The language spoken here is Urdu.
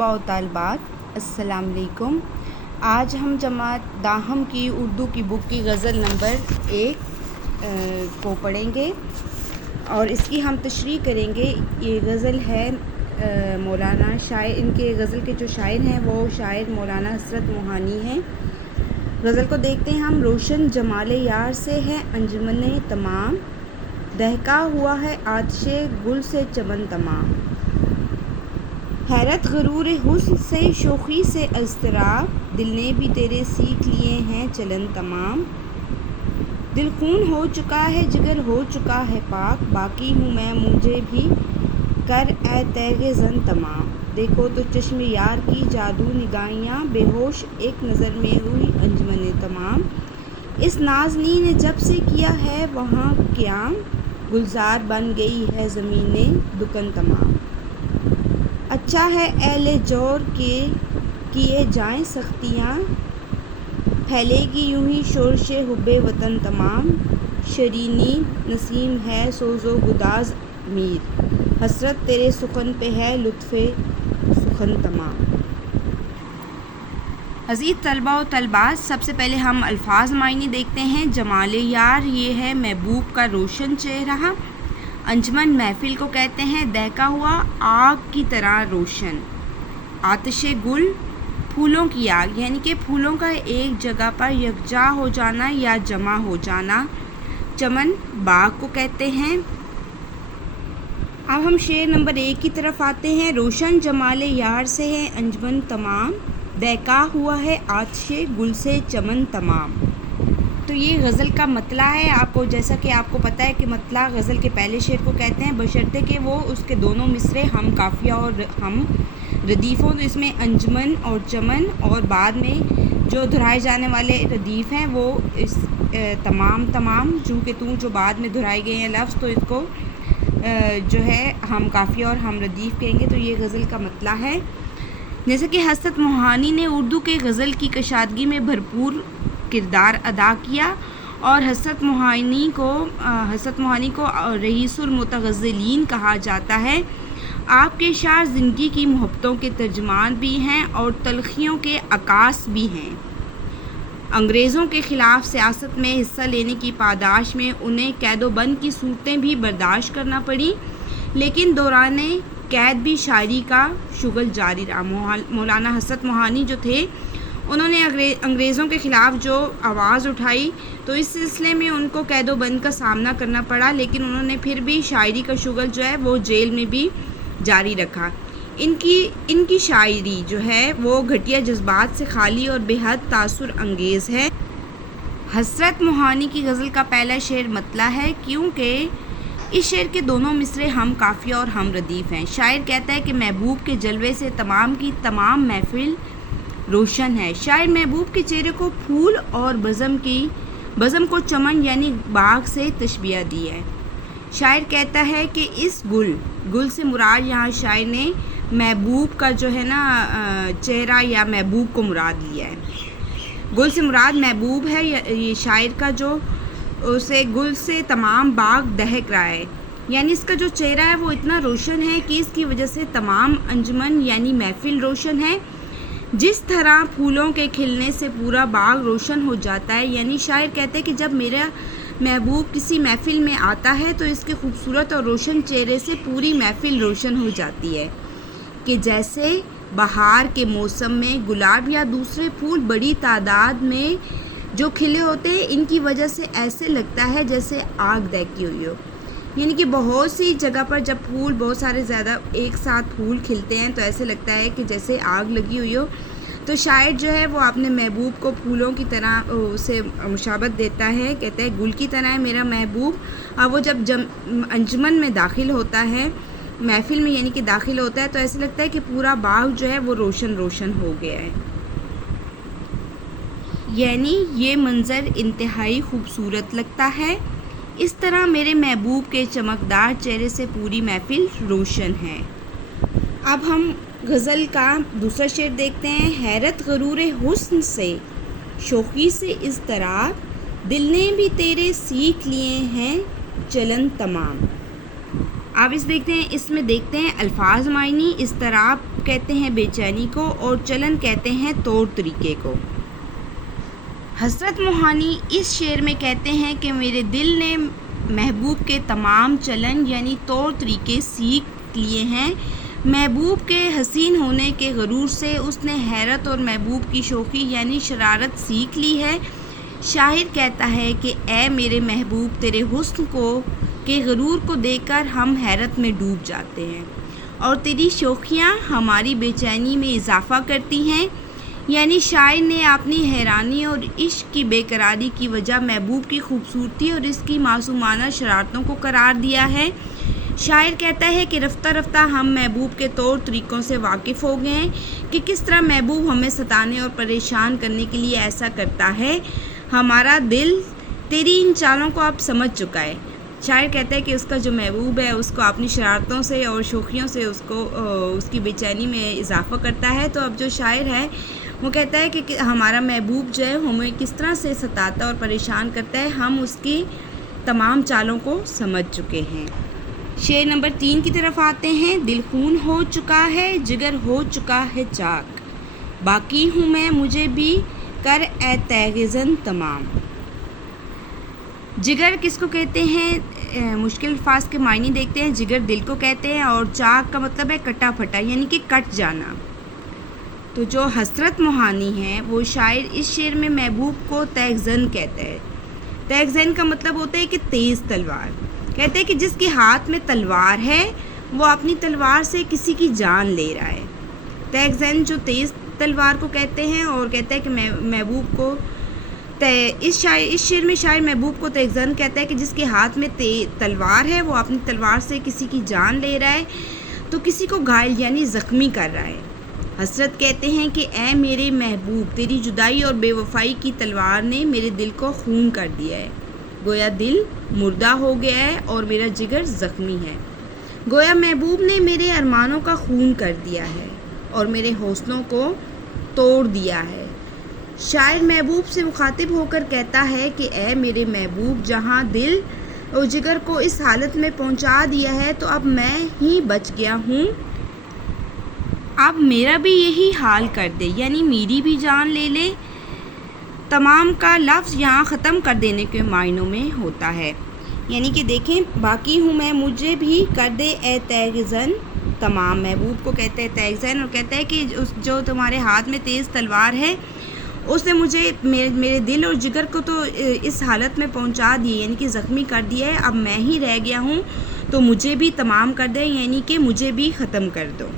طلباء و طالبات، السلام علیکم۔ آج ہم جماعت داہم کی اردو کی بک کی غزل نمبر 1 کو پڑھیں گے اور اس کی ہم تشریح کریں گے۔ یہ غزل ہے مولانا شاعر، ان کے غزل کے جو شاعر ہیں وہ شاعر مولانا حسرت موہانی ہیں۔ غزل کو دیکھتے ہیں ہم۔ روشن جمال یار سے ہے انجمن تمام، دہکا ہوا ہے آتش گل سے چمن تمام۔ حیرت غرور حسن سے شوخی سے اضطراب، دل نے بھی تیرے سیکھ لیے ہیں چلن تمام۔ دل خون ہو چکا ہے جگر ہو چکا ہے پاک، باقی ہوں میں مجھے بھی کر اے تیغ زن تمام۔ دیکھو تو چشم یار کی جادو نگاہیاں، بے ہوش ایک نظر میں ہوئی انجمن تمام۔ اس نازنین نے جب سے کیا ہے وہاں قیام، گلزار بن گئی ہے زمین دکن تمام۔ اچھا ہے اہل جور کے کیے جائیں سختیاں، پھیلے گی یوں ہی شورش حب وطن تمام۔ شرینی نسیم ہے سوز و گداز میر، حسرت تیرے سخن پہ ہے لطف سخن تمام۔ عزیز طلباء و طالبات، سب سے پہلے ہم الفاظ معنی دیکھتے ہیں۔ جمال یار یہ ہے محبوب کا روشن چہرہ، انجمن محفل کو کہتے ہیں دہکا ہوا آگ کی طرح روشن، آتش گل پھولوں کی آگ یعنی کہ پھولوں کا ایک جگہ پر یکجا ہو جانا یا جمع ہو جانا، چمن باغ کو کہتے ہیں۔ اب ہم شعر نمبر 1 کی طرف آتے ہیں۔ روشن جمال یار سے ہے انجمن تمام، دہکا ہوا ہے آتش گل سے چمن تمام۔ تو یہ غزل کا مطلع ہے۔ آپ کو جیسا کہ آپ کو پتہ ہے کہ مطلع غزل کے پہلے شعر کو کہتے ہیں، بشرطے کہ وہ اس کے دونوں مصرے ہم قافیہ اور ہم ردیف ہوں۔ تو اس میں انجمن اور چمن اور بعد میں جو دہرائے جانے والے ردیف ہیں وہ اس تمام چونکہ جو بعد میں دہرائے گئے ہیں لفظ، تو اس کو جو ہے ہم قافیہ اور ہم ردیف کہیں گے۔ تو یہ غزل کا مطلع ہے۔ جیسا کہ حسرت موہانی نے اردو کے غزل کی کشادگی میں بھرپور کردار ادا کیا اور حسرت موہانی کو رئیس المتغزلین کہا جاتا ہے۔ آپ کے اشعار زندگی کی محبتوں کے ترجمان بھی ہیں اور تلخیوں کے عکاس بھی ہیں۔ انگریزوں کے خلاف سیاست میں حصہ لینے کی پاداش میں انہیں قید و بند کی صورتیں بھی برداشت کرنا پڑیں، لیکن دوران قید بھی شاعری کا شغل جاری رہا۔ مولانا حسرت موہانی جو تھے، انہوں نے انگریزوں کے خلاف جو آواز اٹھائی تو اس سلسلے میں ان کو قید و بند کا سامنا کرنا پڑا، لیکن انہوں نے پھر بھی شاعری کا شغل جو ہے وہ جیل میں بھی جاری رکھا۔ ان کی شاعری جو ہے وہ گھٹیا جذبات سے خالی اور بے حد تاثر انگیز ہے۔ حسرت موہانی کی غزل کا پہلا شعر مطلع ہے کیونکہ اس شعر کے دونوں مصرے ہم قافیہ اور ہم ردیف ہیں۔ شاعر کہتا ہے کہ محبوب کے جلوے سے تمام کی تمام محفل روشن ہے۔ شاعر محبوب کے چہرے کو پھول اور بزم کو چمن یعنی باغ سے تشبیہ دی ہے۔ شاعر کہتا ہے کہ اس گل سے مراد، یہاں شاعر نے محبوب کا جو ہے نا چہرہ یا محبوب کو مراد لیا ہے۔ گل سے مراد محبوب ہے، یہ شاعر کا جو اسے گل سے تمام باغ دہک رہا ہے، یعنی اس کا جو چہرہ ہے وہ اتنا روشن ہے کہ اس کی وجہ سے تمام انجمن یعنی محفل روشن ہے۔ جس طرح پھولوں کے کھلنے سے پورا باغ روشن ہو جاتا ہے، یعنی شاعر کہتے ہیں کہ جب میرا محبوب کسی محفل میں آتا ہے تو اس کے خوبصورت اور روشن چہرے سے پوری محفل روشن ہو جاتی ہے، کہ جیسے بہار کے موسم میں گلاب یا دوسرے پھول بڑی تعداد میں جو کھلے ہوتے ہیں، ان کی وجہ سے ایسے لگتا ہے جیسے آگ دہکی ہوئی ہو، یعنی کہ بہت سی جگہ پر جب پھول بہت سارے زیادہ ایک ساتھ پھول کھلتے ہیں تو ایسے لگتا ہے کہ جیسے آگ لگی ہوئی ہو۔ تو شاعر جو ہے وہ اپنے محبوب کو پھولوں کی طرح اسے مشابہت دیتا ہے، کہتا ہے گل کی طرح ہے میرا محبوب، اور وہ جب انجمن میں داخل ہوتا ہے، محفل میں یعنی کہ داخل ہوتا ہے، تو ایسے لگتا ہے کہ پورا باغ جو ہے وہ روشن ہو گیا ہے، یعنی یہ منظر انتہائی خوبصورت لگتا ہے۔ اس طرح میرے محبوب کے چمکدار چہرے سے پوری محفل روشن ہے۔ اب ہم غزل کا دوسرا شعر دیکھتے ہیں۔ حیرت غرور حسن سے شوخی سے اضطراب، دل نے بھی تیرے سیکھ لیے ہیں چلن تمام۔ آپ اس میں دیکھتے ہیں الفاظ معنی. اضطراب کہتے ہیں بے چینی کو اور چلن کہتے ہیں طور طریقے کو. حضرت موہانی اس شعر میں کہتے ہیں کہ میرے دل نے محبوب کے تمام چلن یعنی طور طریقے سیکھ لیے ہیں. محبوب کے حسین ہونے کے غرور سے اس نے حیرت اور محبوب کی شوخی یعنی شرارت سیکھ لی ہے. شاعر کہتا ہے کہ اے میرے محبوب تیرے حسن کے غرور کو دیکھ کر ہم حیرت میں ڈوب جاتے ہیں اور تیری شوخیاں ہماری بے چینی میں اضافہ کرتی ہیں. یعنی شاعر نے اپنی حیرانی اور عشق کی بے قراری کی وجہ محبوب کی خوبصورتی اور اس کی معصومانہ شرارتوں کو قرار دیا ہے. شاعر کہتا ہے کہ رفتہ رفتہ ہم محبوب کے طور طریقوں سے واقف ہو گئے ہیں کہ کس طرح محبوب ہمیں ستانے اور پریشان کرنے کے لیے ایسا کرتا ہے. ہمارا دل تیری ان چالوں کو اب سمجھ چکا ہے. شاعر کہتا ہے کہ اس کا جو محبوب ہے اس کو اپنی شرارتوں سے اور شوخیوں سے اس کی بے چینی میں اضافہ کرتا ہے. تو اب جو شاعر ہے وہ کہتا ہے کہ ہمارا محبوب جو ہے ہمیں کس طرح سے ستاتا اور پریشان کرتا ہے، ہم اس کی تمام چالوں کو سمجھ چکے ہیں. شعر نمبر 3 کی طرف آتے ہیں. دل خون ہو چکا ہے، جگر ہو چکا ہے چاک، باقی ہوں میں مجھے بھی کر اے تیغ تمام. جگر کس کو کہتے ہیں؟ مشکل الفاظ کے معنی دیکھتے ہیں. جگر دل کو کہتے ہیں اور چاک کا مطلب ہے کٹا پھٹا یعنی کہ کٹ جانا. تو جو حضرت موہانی ہیں وہ شاعر اس شعر میں محبوب کو تیغ زن کہتا ہے. تیغ زن کا مطلب ہوتا ہے کہ تیز تلوار. کہتے ہیں کہ جس کے ہاتھ میں تلوار ہے وہ اپنی تلوار سے کسی کی جان لے رہا ہے. تیغ زن جو تیز تلوار کو کہتے ہیں اور کہتا ہے کہ محبوب کو اس شعر میں شاعر محبوب کو تیغ زن کہتا ہے کہ جس کے ہاتھ میں تلوار ہے وہ اپنی تلوار سے کسی کی جان لے رہا ہے تو کسی کو گھائل یعنی زخمی کر رہا ہے. حضرت کہتے ہیں کہ اے میرے محبوب تیری جدائی اور بے وفائی کی تلوار نے میرے دل کو خون کر دیا ہے. گویا دل مردہ ہو گیا ہے اور میرا جگر زخمی ہے. گویا محبوب نے میرے ارمانوں کا خون کر دیا ہے اور میرے حوصلوں کو توڑ دیا ہے. شاعر محبوب سے مخاطب ہو کر کہتا ہے کہ اے میرے محبوب جہاں دل اور جگر کو اس حالت میں پہنچا دیا ہے تو اب میں ہی بچ گیا ہوں، اب میرا بھی یہی حال کر دے یعنی میری بھی جان لے لے. تمام کا لفظ یہاں ختم کر دینے کے معنوں میں ہوتا ہے. یعنی کہ دیکھیں باقی ہوں میں مجھے بھی کر دے اے تیغ زن تمام. محبوب کو کہتے ہیں تیغ زن اور کہتا ہے کہ جو تمہارے ہاتھ میں تیز تلوار ہے اس نے مجھے میرے دل اور جگر کو تو اس حالت میں پہنچا دیا یعنی کہ زخمی کر دیا ہے. اب میں ہی رہ گیا ہوں تو مجھے بھی تمام کر دے یعنی کہ مجھے بھی ختم کر دو.